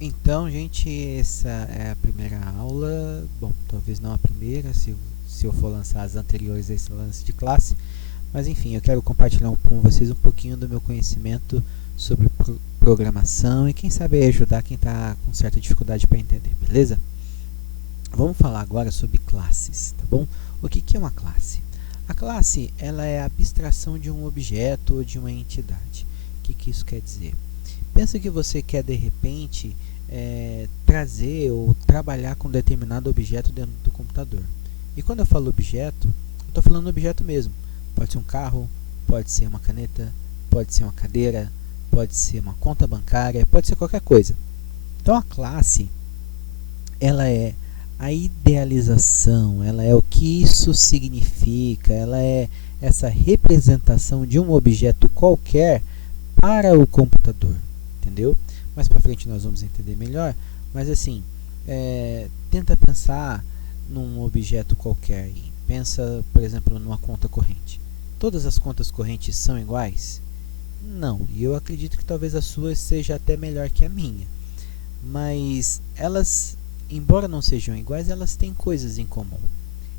Então, gente, essa é a primeira aula. Bom, talvez não a primeira, se eu for lançar as anteriores a esse lance de classe. Mas enfim, eu quero compartilhar com vocês um pouquinho do meu conhecimento sobre programação e quem sabe ajudar quem está com certa dificuldade para entender, beleza? Vamos falar agora sobre classes, tá bom? O que é uma classe? A classe ela é a abstração de um objeto ou de uma entidade. O que isso quer dizer? Pensa que você quer de repente trazer ou trabalhar com determinado objeto dentro do computador. E quando eu falo objeto, eu estou falando objeto mesmo. Pode ser um carro, pode ser uma caneta, pode ser uma cadeira, pode ser uma conta bancária, pode ser qualquer coisa. Então a classe ela é a idealização, ela é o que isso significa, ela é essa representação de um objeto qualquer para o computador, entendeu? Mais para frente nós vamos entender melhor, mas assim, tenta pensar num objeto qualquer. Pensa, por exemplo, numa conta corrente. Todas as contas correntes são iguais? Não, e eu acredito que talvez a sua seja até melhor que a minha. Mas elas, embora não sejam iguais, elas têm coisas em comum.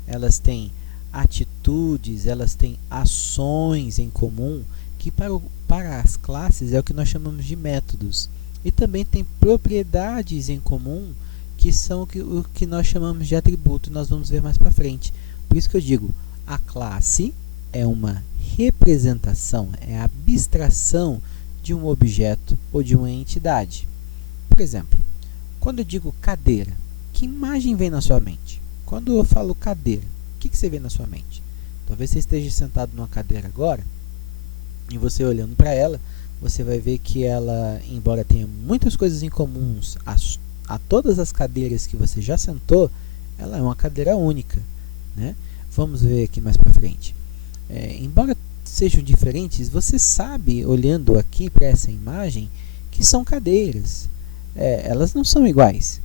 Elas têm atitudes, elas têm ações em comum que para as classes é o que nós chamamos de métodos. E também tem propriedades em comum que são o que nós chamamos de atributo, e nós vamos ver mais para frente. Por isso que eu digo, a classe é uma representação, é a abstração de um objeto ou de uma entidade. Por exemplo, quando eu digo cadeira, que imagem vem na sua mente? Quando eu falo cadeira, o que você vê na sua mente? Talvez você esteja sentado numa cadeira agora e você olhando para ela, você vai ver que ela, embora tenha muitas coisas em comuns a todas as cadeiras que você já sentou, ela é uma cadeira única, né? Vamos ver aqui mais para frente. Embora sejam diferentes, você sabe, olhando aqui para essa imagem, que são cadeiras. Elas não são iguais,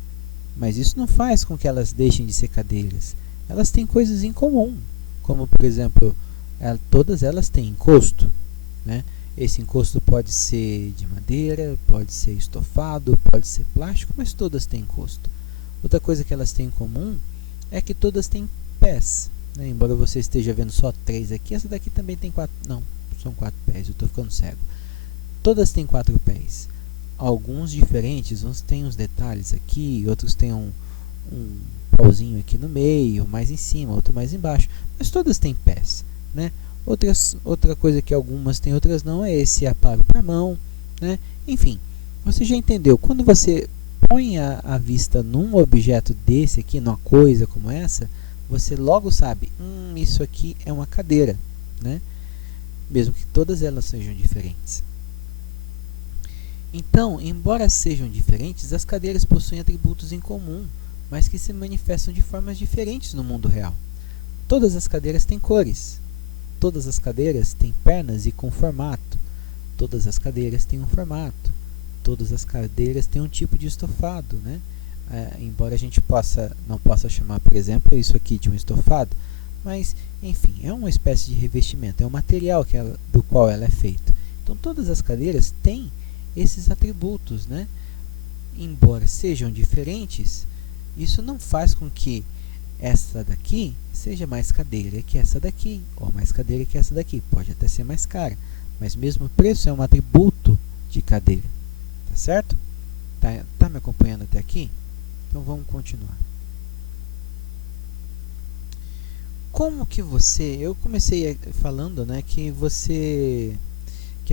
mas isso não faz com que elas deixem de ser cadeiras. Elas têm coisas em comum, como por exemplo, todas elas têm encosto, né? Esse encosto pode ser de madeira, pode ser estofado, pode ser plástico, mas todas têm encosto. Outra coisa que elas têm em comum é que todas têm pés, né? Embora você esteja vendo só 3 aqui, essa daqui também tem 4. Não, são 4 pés, eu estou ficando cego. Todas têm 4 pés. Alguns diferentes, uns têm uns detalhes aqui, outros têm um pauzinho aqui no meio, mais em cima, outro mais embaixo, mas todas têm pés, né? Outra coisa que algumas têm, outras não, é esse aparo para a mão, né? Enfim, você já entendeu. Quando você põe a vista num objeto desse aqui, numa coisa como essa, você logo sabe, isso aqui é uma cadeira, né? Mesmo que todas elas sejam diferentes. Então, embora sejam diferentes, as cadeiras possuem atributos em comum, mas que se manifestam de formas diferentes no mundo real. Todas as cadeiras têm cores. Todas as cadeiras têm pernas e com formato. Todas as cadeiras têm um formato. Todas as cadeiras têm um tipo de estofado, né? Embora a gente não possa chamar, por exemplo, isso aqui de um estofado, mas, enfim, é uma espécie de revestimento, é um material do qual ela é feita. Então, todas as cadeiras têm esses atributos, né? Embora sejam diferentes, isso não faz com que essa daqui seja mais cadeira que essa daqui, ou mais cadeira que essa daqui. Pode até ser mais cara, mas mesmo o preço é um atributo de cadeira, tá certo? Tá me acompanhando até aqui? Então vamos continuar. Como que eu comecei falando, né, que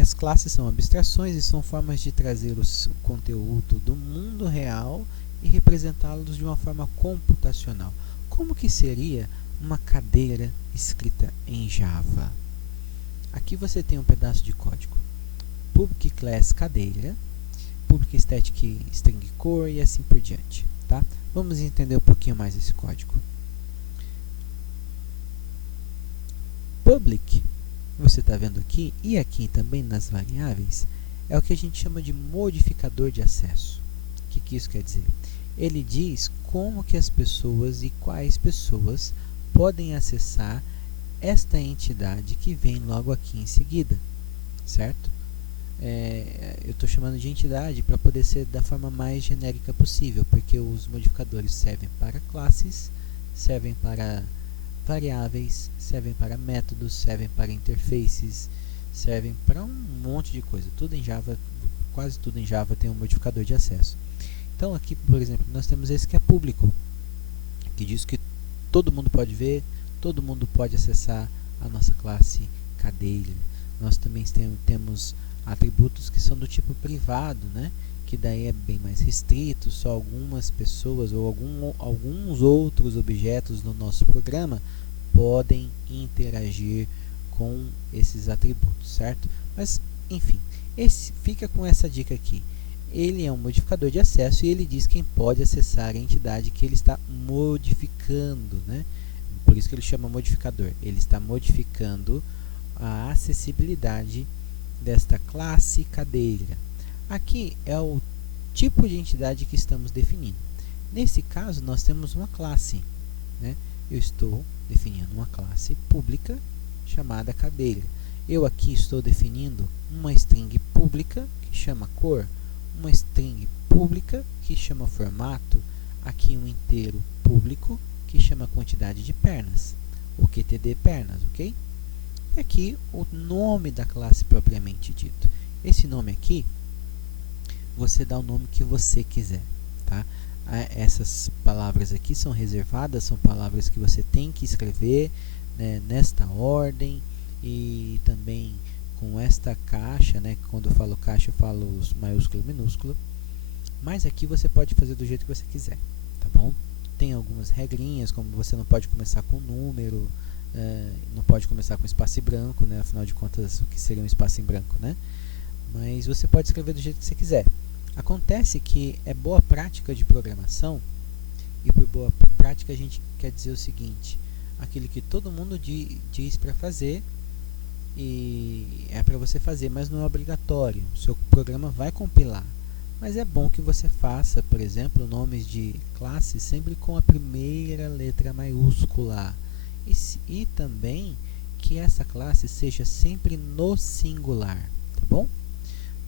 as classes são abstrações e são formas de trazer o conteúdo do mundo real e representá-los de uma forma computacional. Como que seria uma cadeira escrita em Java? Aqui você tem um pedaço de código. Public class cadeira, public static string core e assim por diante. Tá? Vamos entender um pouquinho mais esse código. Public, você está vendo aqui, e aqui também nas variáveis, é o que a gente chama de modificador de acesso. O que isso quer dizer? Ele diz como que as pessoas e quais pessoas podem acessar esta entidade que vem logo aqui em seguida, certo? eu estou chamando de entidade para poder ser da forma mais genérica possível, porque os modificadores servem para classes, servem para variáveis, servem para métodos, servem para interfaces, servem para um monte de coisa. Tudo em Java, quase tudo em Java tem um modificador de acesso. Então aqui, por exemplo, nós temos esse que é público, que diz que todo mundo pode ver, todo mundo pode acessar a nossa classe cadeira. Nós também temos atributos que são do tipo privado, né? Que daí é bem mais restrito, só algumas pessoas ou alguns outros objetos no nosso programa podem interagir com esses atributos, certo? Mas, enfim, fica com essa dica aqui. Ele é um modificador de acesso e ele diz quem pode acessar a entidade que ele está modificando, né? Por isso que ele chama modificador. Ele está modificando a acessibilidade desta classe cadeira. Aqui é o tipo de entidade que estamos definindo. Nesse caso, nós temos uma classe, né? Eu estou definindo uma classe pública chamada cadeira. Eu aqui estou definindo uma string pública que chama cor, uma string pública que chama formato, aqui um inteiro público que chama quantidade de pernas, o QTD pernas, ok? E aqui o nome da classe propriamente dito. Esse nome aqui, você dá o nome que você quiser, tá? Essas palavras aqui são reservadas, são palavras que você tem que escrever, né, nesta ordem e também com esta caixa, né? Quando eu falo caixa eu falo maiúsculo e minúsculo, mas aqui você pode fazer do jeito que você quiser, tá bom? Tem algumas regrinhas, como você não pode começar com número, não pode começar com espaço em branco, né? Afinal de contas, o que seria um espaço em branco, né? Mas você pode escrever do jeito que você quiser. Acontece que é boa prática de programação, e por boa prática a gente quer dizer o seguinte: aquilo que todo mundo diz para fazer, e é para você fazer, mas não é obrigatório. O seu programa vai compilar, mas é bom que você faça, por exemplo, nomes de classes sempre com a primeira letra maiúscula, e também que essa classe seja sempre no singular, tá bom?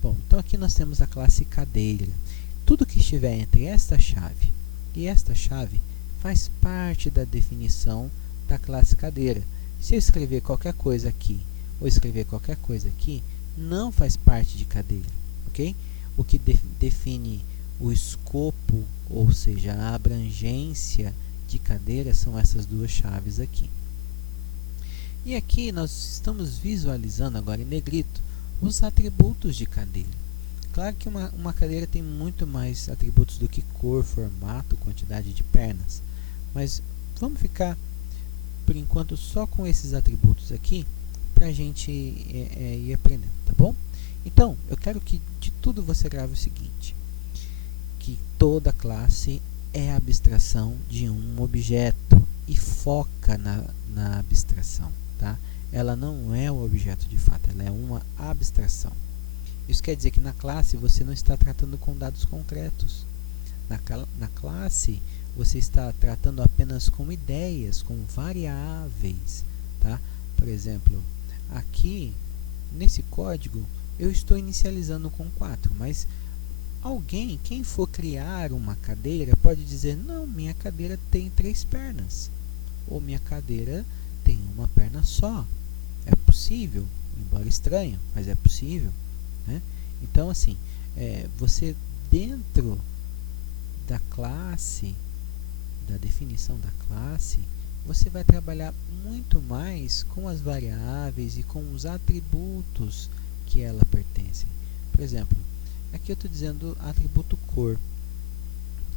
Bom, então aqui nós temos a classe cadeira. Tudo que estiver entre esta chave e esta chave faz parte da definição da classe cadeira. Se eu escrever qualquer coisa aqui ou escrever qualquer coisa aqui, não faz parte de cadeira, ok? O que define o escopo, ou seja, a abrangência de cadeira, são essas duas chaves aqui. E aqui nós estamos visualizando agora em negrito os atributos de cadeira. Claro que uma cadeira tem muito mais atributos do que cor, formato, quantidade de pernas. Mas vamos ficar, por enquanto, só com esses atributos aqui, para a gente ir aprendendo, tá bom? Então, eu quero que de tudo você grave o seguinte: que toda classe é a abstração de um objeto e foca na abstração, tá? Ela não é um objeto de fato, ela é uma abstração. Isso quer dizer que na classe você não está tratando com dados concretos. Na classe você está tratando apenas com ideias, com variáveis, tá? Por exemplo, aqui nesse código eu estou inicializando com 4, mas quem for criar uma cadeira pode dizer: não, minha cadeira tem 3 pernas, ou minha cadeira tem uma perna só. É possível, embora estranho, mas é possível, né? Então, assim, você dentro da classe, da definição da classe, você vai trabalhar muito mais com as variáveis e com os atributos que ela pertencem. Por exemplo, aqui eu estou dizendo atributo cor,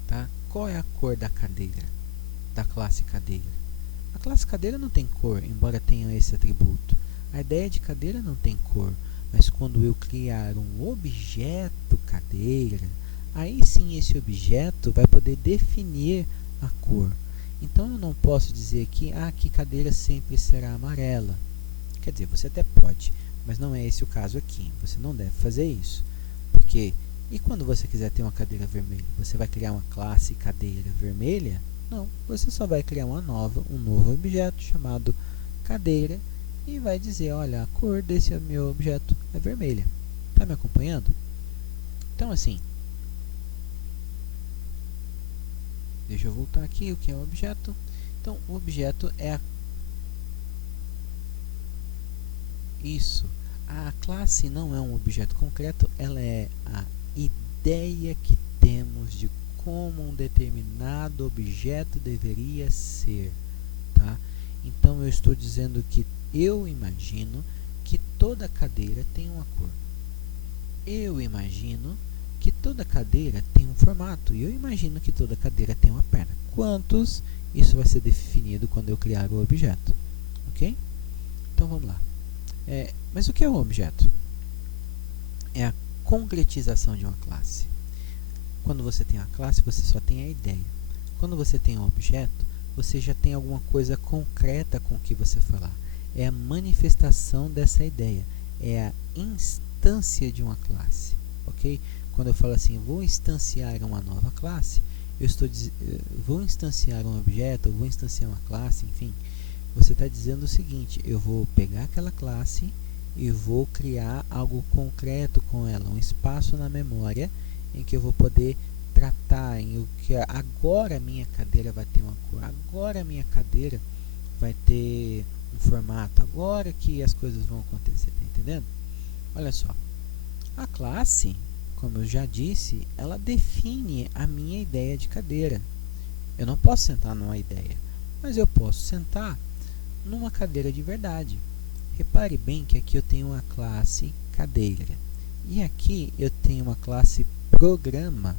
tá? Qual é a cor da cadeira, da classe cadeira? A classe cadeira não tem cor, embora tenha esse atributo. A ideia de cadeira não tem cor, mas quando eu criar um objeto cadeira, aí sim esse objeto vai poder definir a cor. Então eu não posso dizer que cadeira sempre será amarela. Quer dizer, você até pode, mas não é esse o caso aqui. Você não deve fazer isso. Porque, e quando você quiser ter uma cadeira vermelha? Você vai criar uma classe cadeira vermelha? Não, você só vai criar um novo objeto chamado cadeira e vai dizer: olha, a cor desse meu objeto é vermelha. Tá me acompanhando? Então assim, deixa eu voltar aqui, o que é o objeto? Então, o objeto é isso. A classe não é um objeto concreto, ela é a ideia que temos de como um determinado objeto deveria ser, tá? Então, eu estou dizendo que eu imagino que toda cadeira tem uma cor. Eu imagino que toda cadeira tem um formato. E eu imagino que toda cadeira tem uma perna. Quantos? Isso vai ser definido quando eu criar o objeto. Ok? Então, vamos lá. Mas o que é um objeto? É a concretização de uma classe. Quando você tem uma classe, você só tem a ideia. Quando você tem um objeto, você já tem alguma coisa concreta com que você falar. É a manifestação dessa ideia. É a instância de uma classe. Ok? Quando eu falo assim, vou instanciar uma nova classe, eu estou vou instanciar um objeto, vou instanciar uma classe, enfim. Você está dizendo o seguinte, eu vou pegar aquela classe e vou criar algo concreto com ela, um espaço na memória em que eu vou poder tratar, em que agora a minha cadeira vai ter uma cor, agora a minha cadeira vai ter um formato, agora que as coisas vão acontecer, tá entendendo? Olha só, a classe, como eu já disse, ela define a minha ideia de cadeira. Eu não posso sentar numa ideia, mas eu posso sentar numa cadeira de verdade. Repare bem que aqui eu tenho uma classe cadeira e aqui eu tenho uma classe programa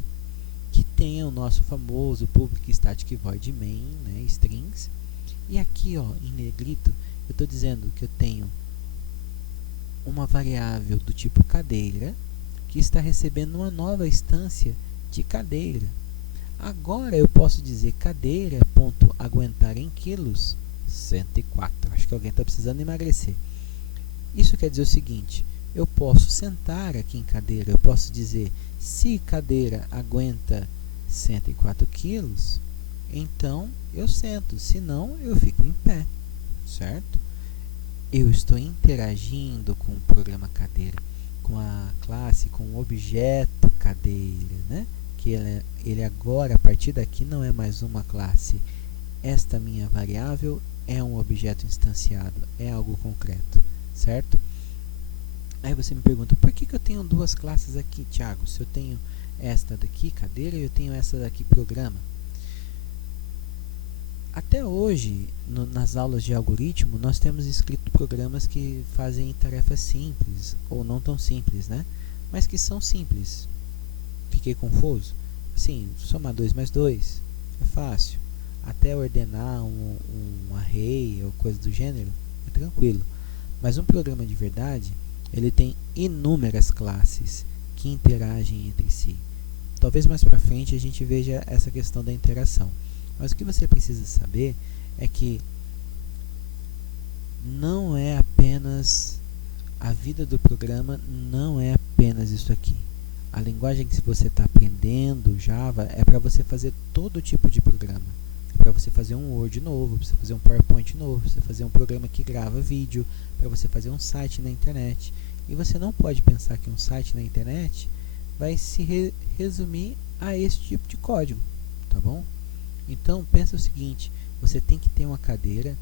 que tem o nosso famoso public static void main, né, strings. E aqui, ó, em negrito, eu estou dizendo que eu tenho uma variável do tipo cadeira que está recebendo uma nova instância de cadeira. Agora eu posso dizer cadeira.aguentar em quilos 104. Acho que alguém está precisando emagrecer. Isso quer dizer o seguinte, eu posso sentar aqui em cadeira, eu posso dizer, se cadeira aguenta 104 quilos, então eu sento, senão eu fico em pé, certo? Eu estou interagindo com o programa cadeira, com a classe, com o objeto cadeira, né? Que ele agora, a partir daqui, não é mais uma classe. Esta minha variável é um objeto instanciado, é algo concreto, certo? Aí você me pergunta, por que eu tenho duas classes aqui, Thiago? Se eu tenho esta daqui, cadeira, e eu tenho essa daqui, programa. Até hoje, nas aulas de algoritmo, nós temos escrito programas que fazem tarefas simples, ou não tão simples, né? Mas que são simples. Fiquei confuso? Sim, somar 2 mais 2 é fácil. Até ordenar um array ou coisa do gênero é tranquilo. Mas um programa de verdade, ele tem inúmeras classes que interagem entre si. Talvez mais para frente a gente veja essa questão da interação. Mas o que você precisa saber é que não é apenas a vida do programa, não é apenas isso aqui. A linguagem que você está aprendendo, Java, é para você fazer todo tipo de programa. É para você fazer um Word novo, para você fazer um PowerPoint novo, para você fazer um programa que grava vídeo, para você fazer um site na internet. E você não pode pensar que um site na internet vai se resumir a esse tipo de código, tá bom? Então, pensa o seguinte, você tem que ter uma cadeira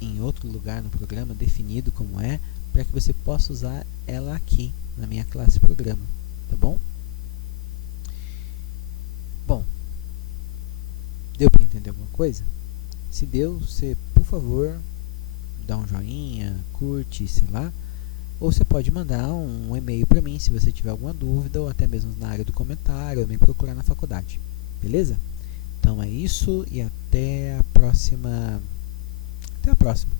em outro lugar no programa, definido como é, para que você possa usar ela aqui, na minha classe programa, tá bom? Bom, deu para entender alguma coisa? Se deu, você, por favor, dá um joinha, curte, sei lá, ou você pode mandar um e-mail para mim se você tiver alguma dúvida, ou até mesmo na área do comentário, ou me procurar na faculdade, beleza? Então é isso e até a próxima. Até a próxima.